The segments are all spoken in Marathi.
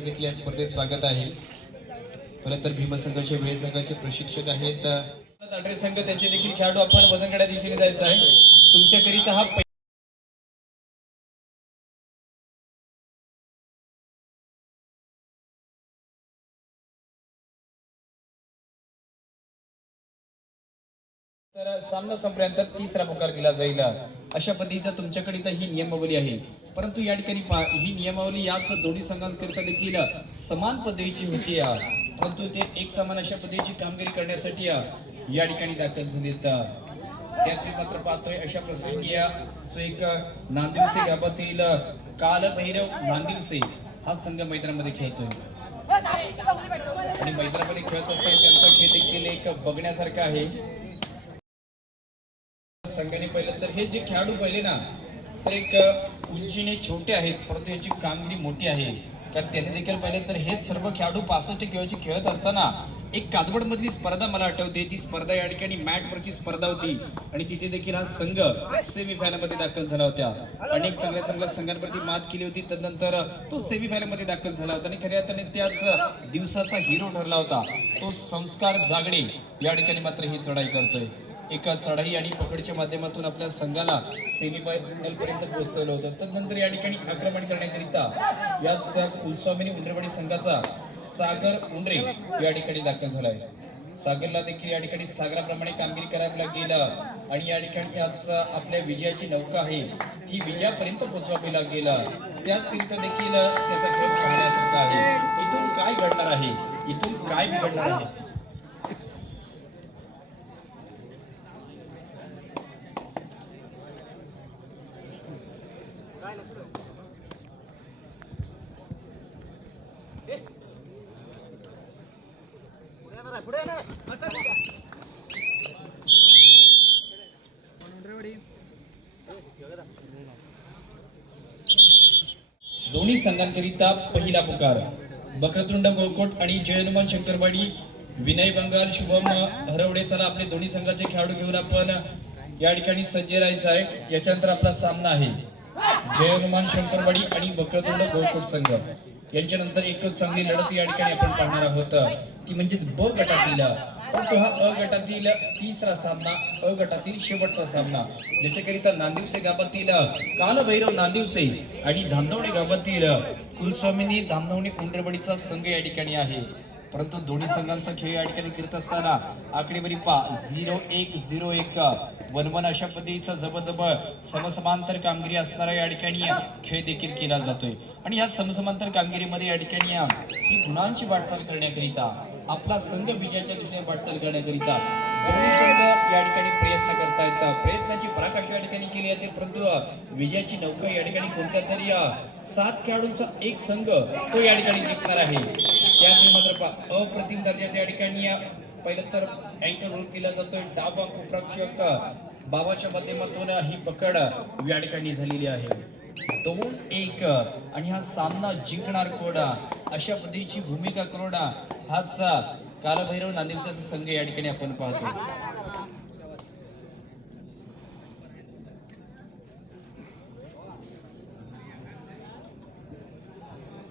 देखील या स्पर्धेत स्वागत आहे. परत तर भीमसंघाचे वेळ संघाचे प्रशिक्षक आहेत आडरे संघ, त्यांचे देखील खेळाडू आपण वजनगड्या दिशेने जायचं आहे. तुमच्याकरिता हा तर सामना संपल्यानंतर तिसरा पुकार दिला जाईल. अशा पद्धतीचा तुमच्याकडे तर ही नियमावली आहे. परंतु या ठिकाणी ही नियमावली याच दोन्ही संघांकरिता देखील समान पद्धतीची होती. परंतु ते एक समान अशा पद्धतीची कामगिरी करण्यासाठी या ठिकाणी दाखल झालेत. त्याच मी मात्र पाहतोय अशा प्रसंगी जो एक नांदिवसे गावातील कालभैरव नांदिवसे हा संघ मैदानामध्ये खेळतोय आणि मैदानामध्ये खेळत असताना त्यांचा खेळ देखील एक बघण्यासारखा आहे. संघाने पाहिलं तर हे जे खेळाडू पहिले ना तर एक उंचीने छोटे आहेत, परंतु याची कामगिरी मोठी आहे. कारण त्याने देखील पाहिलं तर हे सर्व खेळाडू 65 खेळाची खेळत असताना एक कादवड मधली स्पर्धा मला आठवते. ती स्पर्धा या ठिकाणी मॅटवरची स्पर्धा होती आणि तिथे देखील हा संघ सेमीफायनल मध्ये दाखल झाला होता. अनेक चांगल्या संघांवरती मात केली होती. त्यानंतर तो सेमीफायनल मध्ये दाखल झाला होता आणि खऱ्या अर्थाने त्याच दिवसाचा हिरो ठरला होता तो संस्कार जागडे. या ठिकाणी मात्र ही चढाई करतोय. एका चढाई आणि पकडच्या माध्यमातून आपल्या संघाला सेमीफायनल पर्यंत पोहोचवलं होतं. त्यानंतर या ठिकाणी आक्रमण करण्याकरिता याच कुलस्वामिनी उंडरवाडी संघाचा सागर उंडरे या ठिकाणी दाखल झालाय. सागरला देखील या ठिकाणी सागराप्रमाणे कामगिरी करायला गेलं आणि या ठिकाणी आज आपल्या विजयाची नौका आहे ती विजयापर्यंत पोहोचवावी लागेल. त्याचकरिता देखील त्याचा खेळ पाहण्यासारखा आहे. इथून काय घडणार आहे, इथून काय बिघडणार आहे. दोन्ही संघांकरिता पहिला पुकार बक्रतुंड गोळकोट आणि जयनुमान शंकरवाडी विनय बंगाल शुभम हरवडे. चला आपले दोन्ही संघाचे खेळाडू घेऊन आपण या ठिकाणी सज्ज राहायचं आहे. याच्यानंतर आपला सामना आहे जयनुमान शंकरवाडी आणि बक्रतुंड गोळकोट संघ यांच्यानंतर एकच चांगली लढत या ठिकाणी आपण पाहणार आहोत. ती म्हणजे ब गटातील परंतु हा अ गटातील तिसरा सामना, अ गटातील शेवटचा सामना, ज्याच्याकरिता नांदिवसे गावातील कालभैरव नांदिवसे आणि धामणवणे गावातील कुलस्वामिनी धामणवणे उंडरवाडीचा संघ या ठिकाणी आहे. परंतु दोन्ही संघांचा खेळ या ठिकाणी करत असताना आकडेवारी 0-1-0-1 1-1 अशा पद्धतीचा जवळजवळ समसमांतर कामगिरी असणारा या ठिकाणी खेळ देखील केला जातोय. आणि या समसमांतर कामगिरीमध्ये या ठिकाणी ही गुणांची वाटचाल करण्याकरिता आपला संघ विजयाच्या दिशेने वाटचाल करण्याकरिता दोन्ही संघ या ठिकाणी प्रयत्न करतायत. प्रयत्नाची पराकाष्ठा या ठिकाणी केली जाते. परंतु विजयाची नौका या ठिकाणी कोणत्या तरी 7 खेळाडूंचा एक संघ तो या ठिकाणी जिंकणार आहे. त्याच मात्र अप्रतिम दर्जाच्या या ठिकाणी पहिलं तर अँकर रोल केला जातोय. डावा उपरक्षक बाबाच्या माध्यमातून ही पकड या ठिकाणी झालेली आहे. 2-1 आणि हा सामना जिंकणार कोणा अशा पद्धतीची भूमिका करून हाच कालभैरव नांदिवसाचा संघ या ठिकाणी आपण पाहतो.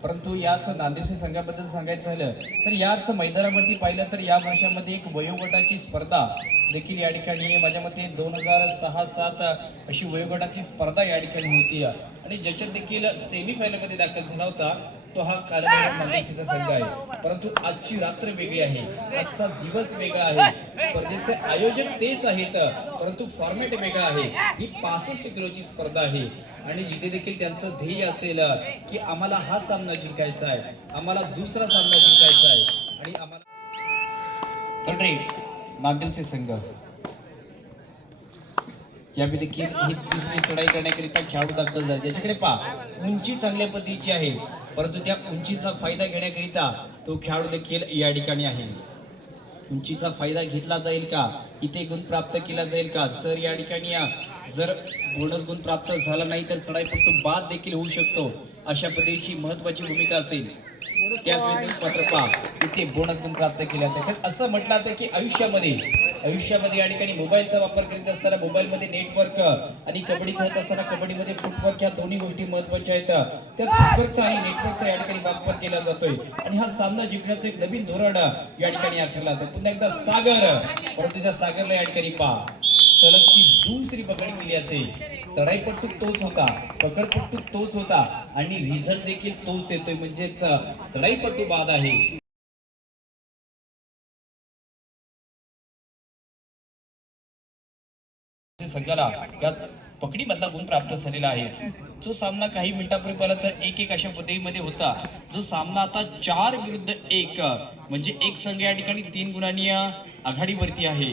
परंतु याच नांदिवसे संघाबद्दल सांगायचं झालं तर याच मैदानावरती पाहिलं तर या वर्षामध्ये एक वयोगटाची स्पर्धा देखील या ठिकाणी माझ्या मते 2006-07 अशी वयोगटाची स्पर्धा या ठिकाणी होती आणि ज्याच्यात देखील सेमीफायनल मध्ये दाखल झाला होता तो हा कालभैरव नांदिवसेचा संघ आहे. परंतु आजची रात्र वेगळी आहे, आजचा दिवस वेगळा आहे. स्पर्धेचे आयोजन तेच आहेत परंतु फॉर्मॅट वेगळा आहे. ही 65 किलोची स्पर्धा आहे आणि जिथे देखील त्यांचं ध्येय असेल की आम्हाला हा सामना जिंकायचा आहे, आम्हाला दुसरा सामना जिंकायचा आहे आणि आम्हाला तडरे नांदिवसे संघ यामध्ये देखील ही तिसरी चढाई करण्याकरिता खेळाडू दाखल झाले. ज्याच्याकडे उंची चांगल्या पद्धतीची आहे परंतु त्या उंचीचा फायदा घेण्याकरिता तो खेळाडू देखील या ठिकाणी आहे. उंचीचा फायदा घेतला जाईल का, इथे गुण प्राप्त केला जाईल का, जर या ठिकाणी जर बोनस गुण प्राप्त झाला नाही तर चढाईपट्टू बाद देखील होऊ शकतो. अशा पद्धतीची महत्वाची भूमिका असेल. त्याच वेळी मात्र पहा इथे बोनस गुण प्राप्त केले जाते. असं म्हटलं जातं की आयुष्यामध्ये या ठिकाणी मोबाईलचा वापर करीत असताना मोबाईलमध्ये नेटवर्क आणि कबड्डी खेळत असताना कबड्डीमध्ये फुटवर्क ह्या दोन्ही गोष्टी महत्वाच्या आहेत. त्याच फुटवर्कचा आणि नेटवर्कचा या ठिकाणी वापर केला जातोय आणि हा सामना जिंकण्याचं एक नवीन धोरण या ठिकाणी आखलं जातं. पुन्हा एकदा सागर, परंतु त्या सागरला या ठिकाणी पहा सलगची दुसरी पकड केली जाते. चढाईपट्टू तोच होता, पकडपट्टू तोच होता आणि रिझल्ट देखील तोच येतोय, म्हणजेच चढाईपट्टू बाद आहे. संघाला या पकडी मधला गुण प्राप्त झालेला आहे. जो सामना काही मिनिटांपूर्वी पाहिला तर 1-1 अशा पद्धतीमध्ये होता. जो सामना आता 4 विरुद्ध 1 म्हणजे एक संघ या ठिकाणी 3 गुणांनी आघाडीवरती आहे,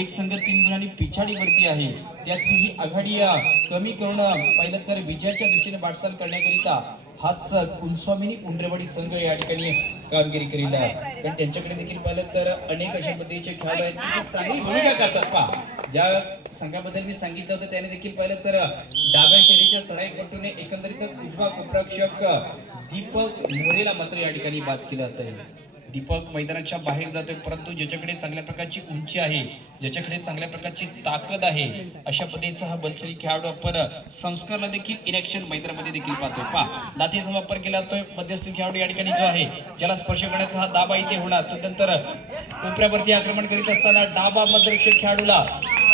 एक संघ 3 गुणांनी पिछाडीवरती आहे. त्याच ही आघाडी कमी करणं पाहिलं तर विजयाच्या दृष्टीने वाटचाल करण्याकरिता हाच कुलस्वामिनी उंडरवाडी संघ या ठिकाणी कामगिरी करील आहे. पण त्यांच्याकडे देखील पाहिलं तर अनेक अशा पद्धतीचे खेळाडू आहेत की ते चांगली भूमिका करतात. पहा ज्या संघाबद्दल मी सांगितलं होतं त्याने देखील पाहिलं तर डाव्या शैलीच्या चढाईपट्टूने एकंदरीतच उजवा कोपरक्षक दीपक मोरेला मात्र या ठिकाणी बाद केलं जातं. दीपक मैदानाच्या बाहेर जातोय, परंतु ज्याच्याकडे चांगल्या प्रकारची उंची आहे, ज्याच्याकडे चांगल्या प्रकारची ताकद आहे, अशा पद्धतीचा हा बलशाली खेळाडू आपण संस्कारला देखील इनेक्शन मैदानामध्ये देखील पाहतोय. पहा लाथीचा वापर केला जातोय. मध्यस्थी खेळाडू या ठिकाणी जो आहे ज्याला स्पर्श करण्याचा हा दाबा इथे होणार, तदनंतर कोपऱ्यावरती आक्रमण करीत असताना डाबा मध्यरक्षक खेळाडूला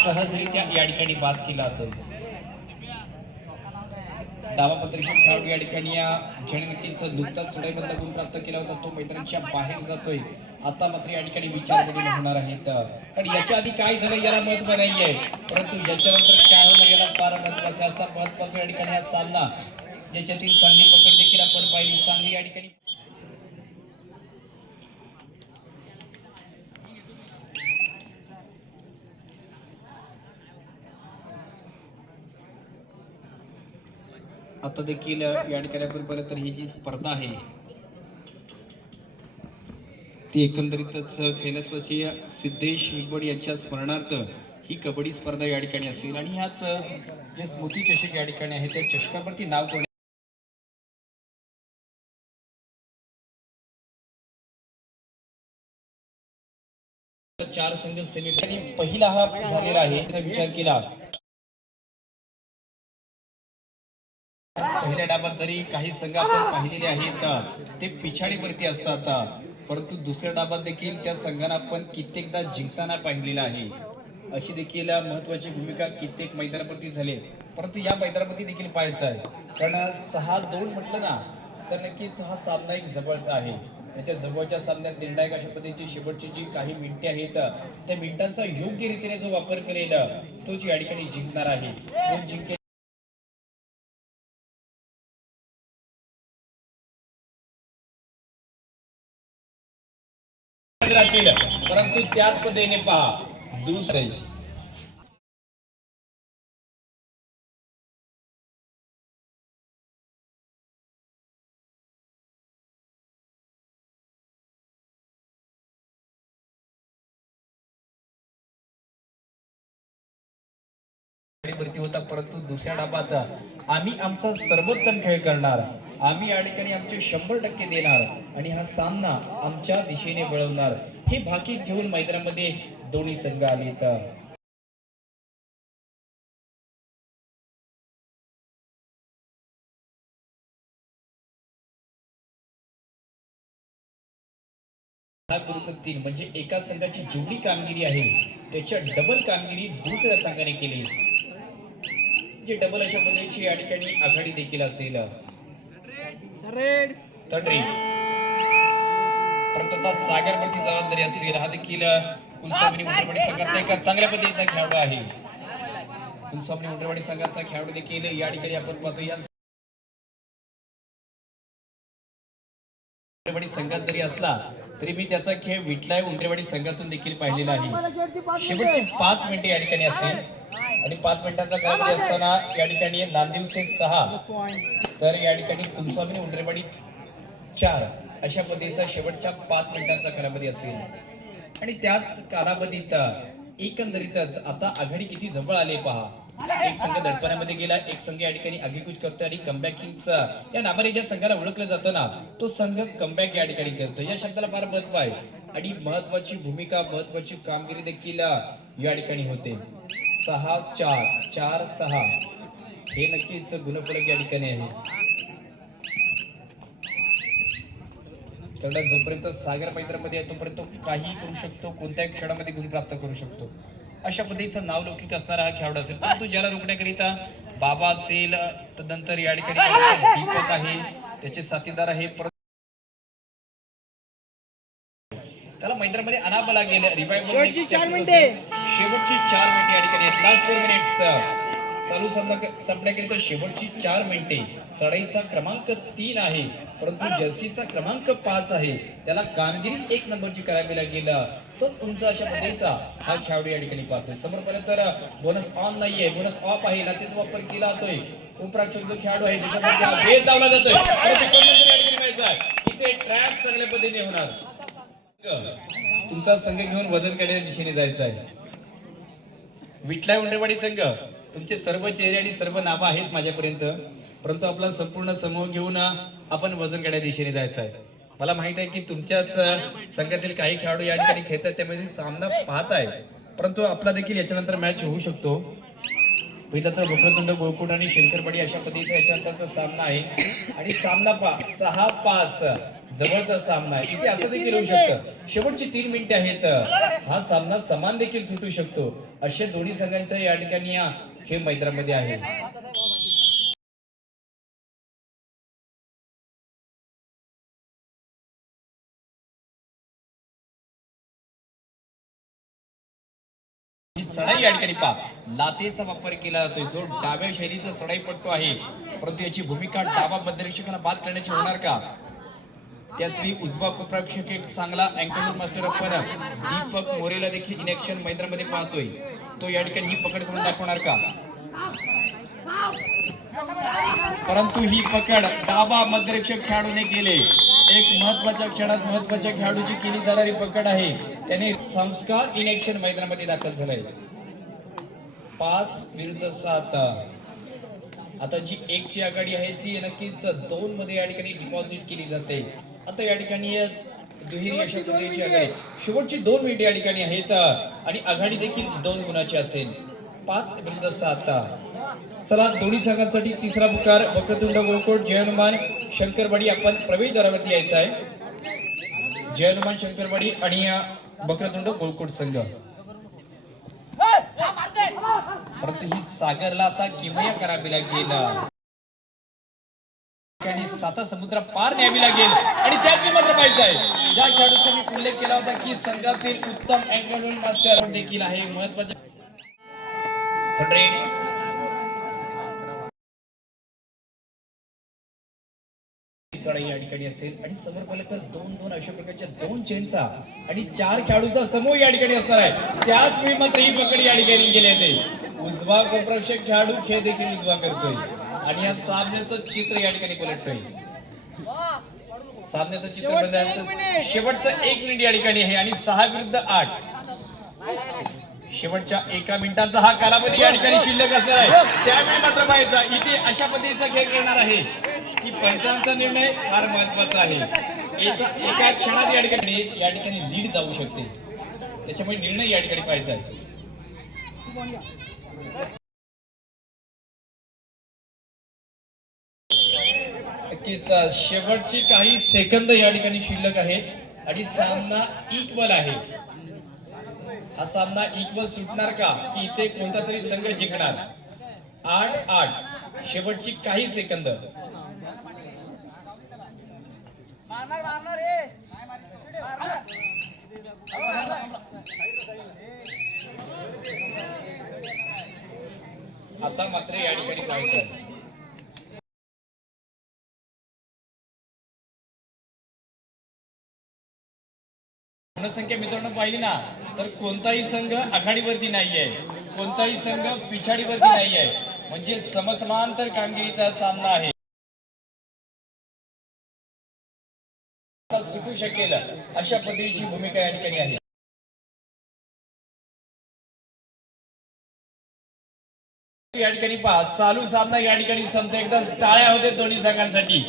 सहजरित्या या ठिकाणी बाद केला जातोय. डावा पत्रक्षक खेळाडू या ठिकाणी ज्याने नक्कीच नुकताच चढाईमधला गुण प्राप्त केला होता तो मैदानाच्या बाहेर जातोय. आता मात्र या ठिकाणी विचारलेले होणार आहेत, कारण याच्या आधी काय झालं याला महत्व नाहीये, परंतु याच्यानंतर काय होणार याला फार महत्वाचा. असा महत्वाचा या ठिकाणी हा सामना ज्याच्यातील चांगली पकड देखील आपण पाहिली. चांगली या ठिकाणी आता देखील या ठिकाणी आपण पाहिलं तर ही जी स्पर्धा आहे ती एकंदरीतच कैलासवासी सिद्धेश हिगवड यांच्या स्मरणार्थ ही कबड्डी स्पर्धा या ठिकाणी असेल आणि ह्याच जे स्मृती चषक या ठिकाणी आहे त्या चषकावरती नाव कोण 4 संघ सेमीफायनल पहिला हा झालेला आहे. त्याचा विचार केला पहिल्या डाबात जरी काही संघ आपण पाहिलेले आहेत ते पिछाडीवरती असतात, परंतु दुसऱ्या डाबात देखील त्या संघांना आपण कित्येकदा जिंकताना पाहिलेला आहे. अशी देखील महत्वाची भूमिका कित्येक मैदानावरती झाली, परंतु या मैदानावरती देखील पाहायचं आहे, कारण 6-2 म्हटलं ना तर नक्कीच हा सामना एक जवळचा आहे. त्या जवळच्या सामन्यात निर्णायक अशा पद्धतीची शेवटची जी काही मिनिटे आहेत त्या मिनिटांचा योग्य रीतीने जो वापर करेल तोच या ठिकाणी जिंकणार आहे. कोण जिंकेल असेल, परंतु त्याच पद्धतीने पहा दुसरे वरती होता, परंतु दुसऱ्या डाबात आम्ही आमचा सर्वोत्तम खेळ करणार, आम्ही या ठिकाणी आमचे 100% देणार आणि हा सामना आमच्या दिशेने वळवणार हे भाकीत घेऊन मैदानामध्ये दोन्ही संघ आलेत. विरुद्ध 3 म्हणजे एका संघाची जेवढी कामगिरी आहे त्याच्या डबल कामगिरी दुसऱ्या संघाने केली, जे डबल अशा पद्धतीची या ठिकाणी आघाडी देखील असेल. तडरी परंतु आता सागरवरती जबाबदारी असेल. हा देखील कुलस्वामी उंडरवाडी संघाचा एक चांगल्या पद्धतीचा खेळाडू आहे. कुलस्वामी उंडरवाडी संघाचा खेळाडू देखील या ठिकाणी आपण पाहतो. या उंडरवाडी संघात जरी असला तरी मी त्याचा खेळ विटलाय उंडरवाडी संघातून देखील पाहिलेला आहे. शेवटची 5 मिनिटे या ठिकाणी असतील आणि 5 मिनिटांचा कालावधी असताना या ठिकाणी नांदिवसे 6 तर या ठिकाणी कुलस्वामी उंडरवाडी 4 अशा पद्धतीचा शेवटच्या 5 मिनिटांचा कालावधी असेल आणि त्याच कालावधीत एकंदरीतच आता आघाडी किती जवळ आले पहा. एक संघ दडपणामध्ये गेला, एक संघ या ठिकाणी आगेकूच करतोय आणि कमबॅकिंगचा या नावाने ज्या संघाला ओळखलं जातं ना, तो संघ कमबॅक या ठिकाणी करतो. या शब्दाला फार महत्व आहे आणि महत्वाची भूमिका, महत्वाची कामगिरी देखील या ठिकाणी होते. 6-4, 4-6 हे नक्कीच गुणफलक या ठिकाणी आहे. कारण जोपर्यंत सागर मैदानामध्ये आहे तोपर्यंत काही करू शकतो, कोणत्याही क्षणामध्ये गुण प्राप्त करू शकतो. अशा पद्धतीचं नावलौकिक असणारा हा खेळाडू असेल, परंतु ज्याला रोखण्याकरिता बाबा असेल, तदनंतर या ठिकाणी दीपक आहे, त्याचे साथीदार आहे, त्याला मैदानामध्ये आणावं लागेल. शेवटची 4 मिनिटे या ठिकाणी लास्ट 4 मिनिट्स चालू संपण्याकरिता शेवटची 4 मिनिटे. चढाईचा क्रमांक 3 आहे, परंतु जर्सीचा क्रमांक 5 आहे. त्याला कामगिरी 1 नंबरची करावी लागेल. तो तुमचा अशा पद्धतीचा हा खेळाडू या ठिकाणी पाहतोय. समोरपर्यंत तर बोनस ऑन नाहीये, बोनस ऑफ आहे. लातेचा वापर केला जातोय. उपराक्षक जो खेळाडू आहे ज्याच्यामध्ये हा भेद लावला जातोय, या ठिकाणी व्हायचा इथे ट्रॅप चांगल्या पद्धतीने होणार. तुमचा संघ घेऊन वजन काढण्याच्या दिशेने जायचं आहे. विठला उंडरवाडी संघ, तुमचे सर्व चेहरे आणि सर्व नावं आहेत माझ्यापर्यंत, परंतु आपला संपूर्ण समूह घेऊन आपण वजन काढण्याच्या दिशेने जायचं आहे. मला माहित आहे की तुमच्याच संघातील काही खेळाडू या ठिकाणी खेळतात, त्यामध्ये सामना पाहत आहे, परंतु आपला देखील याच्यानंतर मॅच होऊ शकतो. पहिला तर वक्रतुंड गोकुळ आणि शंकरवाडी अशा पद्धतीचा याच्यानंतरचा सामना आहे आणि सामना 6-5 जवळचा सामना आहे. इथे असं देखील होऊ शकतं शेवटची 3 मिनिटे आहेत, हा सामना समान देखील सुटू शकतो. अशा दोन्ही संघांच्या या ठिकाणी या खेळ मैदानामध्ये आहे. चढाई या ठिकाणी लातेचा वापर केला जातोय, जो डाव्या शैलीचा चढाईपट्टू आहे, परंतु याची भूमिका डावा मध्यरक्षकाला बाद करण्याची होणार का? त्याचवेळी उजवा उपरक्षक एक चांगला अँकल मास्टर आपण दीपक मोरेला देखील इन ऍक्शन मैदानामध्ये पाहतोय. तो या ठिकाणी ही पकड करून दाखवणार का? परंतु ही पकड डावा मध्यरक्षक खेळाडूने केले. एक महत्वाच्या क्षणात महत्वाच्या खेळाडूची केली जाणारी पकड आहे, त्याने संस्कार इन ऍक्शन मैदानामध्ये दाखल झालाय. 5-7. आता जी 1 ची आघाडी आहे ती नक्कीच 2 मध्ये या ठिकाणी डिपॉझिट केली जाते. आता या ठिकाणी दुहेरी अशा पद्धतीची आघाडी, शेवटची 2 मिनिटे या ठिकाणी आहेत आणि आघाडी देखील 2 गुणाची असेल. 5-7. चला, दोन्ही संघांसाठी तिसरा पुकार. वक्रतुंड गोकुळ जय हनुमान शंकरवाडी आपण प्रवेशद्वारावरती यायचं आहे. जय हनुमान शंकरवाडी आणि वक्रतुंड गोकुळ संघ. परंतु ही सागरला आता किमया करावी लागेल, साता समुद्र पार न्यावी लागेल आणि त्याच मी मात्र पाहिजे आहे. ज्या खेळाडूचा मी उल्लेख केला होता की संघातील उत्तम अँगल मास्टर देखील आहे, महत्वाचे चढाई या ठिकाणी असेल आणि समोर पाहिलं तर 2-2 अशा प्रकारच्या 2 चेनचा आणि 4 खेळाडूंचा समूह या ठिकाणी असणार आहे. त्याच वेळी मात्र ही पकड या ठिकाणी गेली आहे. उजवा गोप्रक्षक खेळाडू खेळ देखील उजवा करतोय आणि या सामन्याचं चित्र या ठिकाणी पलटतोय. सामन्याचं चित्र बदलायचं शेवटचं 1 मिनिट या ठिकाणी आहे आणि 6-8. शेवटच्या 1 मिनिटाचा हा कालावधी या ठिकाणी शिल्लक असणार आहे. त्यावेळी मात्र पाहायचा इथे अशा पद्धतीचा खेळ करणार आहे की पंचांचा निर्णय फार महत्वाचा आहे. एका क्षणात या ठिकाणी लीड जाऊ शकते, त्याच्यामुळे निर्णय या ठिकाणी पाहायचा आहे. नक्कीच शेवटची काही सेकंद या ठिकाणी शिल्लक आहेत आणि सामना इक्वल आहे. हा सामना इक्वल सुटणार का की इथे कोणता तरी संघ जिंकणार? 8-8 शेवटची काही सेकंद. आता मात्र या ठिकाणी पाहायचं आहे संख्या मित्रांनो पाहिली ना तर कोणताही संघ आघाडीवरती नाहीये, कोणताही संघ पिछाडीवरती नाहीये, म्हणजे समसमांतर कामगिरीचा सामना आहे. सुटू शकेल अशा पद्धतीची भूमिका या ठिकाणी आहे. या ठिकाणी पहा चालू सामना या ठिकाणी संपतो. एकदा टाळ्या होते दोन्ही संघांसाठी.